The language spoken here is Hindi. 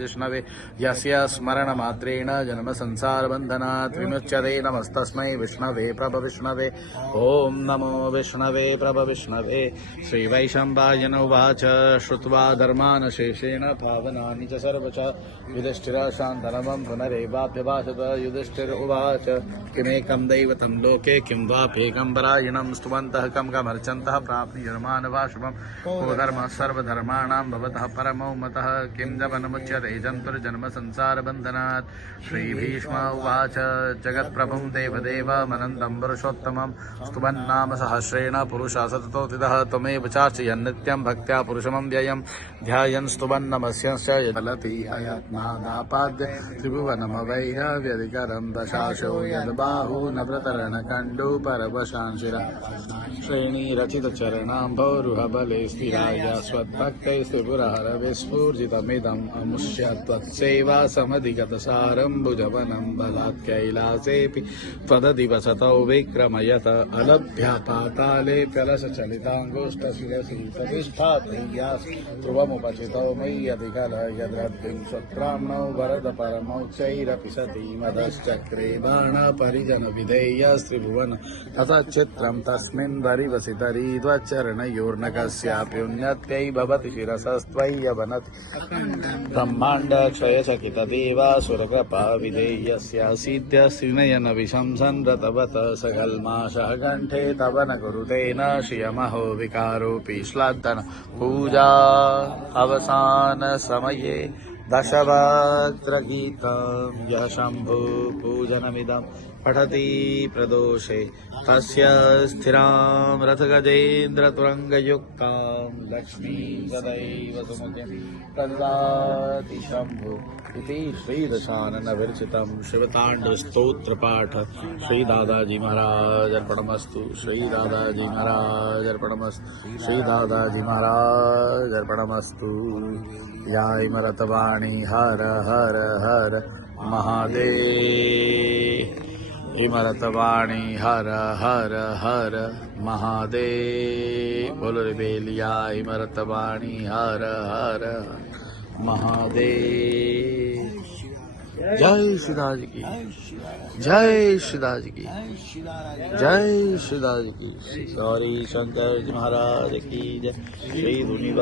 विष्णवे यस्य स्मरणमात्रेण जन्म संसारबन्धनात् विमुच्यते नमस्तस्मै विष्णवे प्रभविष्णवे ॐ नमो विष्णवे प्रभविष्णवे श्रीवैशम्पायन उवाच श्रुत्वा धर्मान् शेषेण पावनानि च सर्वच युधिष्ठिरशान्तनवं पुनरेवाभ्यभाषत युधिष्ठिर उवाच किमेकं दैवतं लोके किं वाप्येकं परायणं स्तुवन्तः कं कमर्चन्तः प्राप्नुयुर्मानवा शुभं को धर्मः सर्वधर्माणां भवतः परमो मतः किं जपनमुच्यते जन्तुर्जन्म संसारबन्धनात् श्रीभीष्म उवाच जगत्प्रभुं देवदेवमनन्तं पुरुषोत्तमं स्तुवन्नाम सहस्रेण पुरुषा सततोऽतिथः त्वमेव चार्चयन् नित्यं भक्त्या पुरुषमव्ययं ध्यायन् स्तुवन्नमस्यश्च यदलति हयत्नादापाद्य त्रिभुवनमवैरव्यधिकरं दशाशो यद्बाहु नव्रतरणकण्डो परवशांशिरा श्रेणीरचितचरणाम्भोरुहबले स्थिराय स्वद्भक्तैस्त्रिपुरहरविस्फूर्जितमिदम् अमुष्य त्वत्सेवा समधिगतसारं भुजवनं बलात् कैलासेऽपि त्वदधिवसतौ विक्रमयत अलभ्य पाताले कलशचलिताङ्गुष्ठशिरसि प्रतिष्ठाप्रियास् ध्रुवमुपचितौ मय्यधिकल यद्रद्भिं स्वत्राम्णौ वरद परमौच्चैरपि सती मदश्चक्रे बाणपरिजनविधेयस्त्रिभुवन ततच्चित्रं तस्मिन् वरिवसितरी त्वच्चरणयोर्नकस्याप्युन्नत्यै भवति शिरसस्त्वय्यवनति ब्रह्माण्डक्षयचकितदेवासुरकृपा विधेयस्यासीद्यस्त्रिनयन विशंसन् रतवत सकल्माषः कण्ठे तव न कुरुते न श्रियमहो विकारोऽपि श्लाघन पूजा अवसान समये दशवक्त्रगीतं यः शम्भो पूजनमिदं पठति प्रदोषे तस्य स्थिरां रथगजेन्द्रतुरङ्गयुक्तां लक्ष्मीं सदैव सुमुखीं प्रददाति शम्भो इति श्रीदशाननविरचितं शिवताण्डवस्तोत्रपाठ श्री दादाजी महाराज अर्पणमस्तु श्री दादाजी महाराज अर्पणमस्तु श्री दादाजी महाराज अर्पणमस्तु याय मरतवाणी हर हर हर महादेव इमरतवाणी हर हर हर महादेव बोलो रे बेलिया इमरतवाणी हर हर महादेव जय श्रीदास की जय श्रीदास की जय श्रीदास की गौरी शंकर जी महाराज की जय श्री धुनी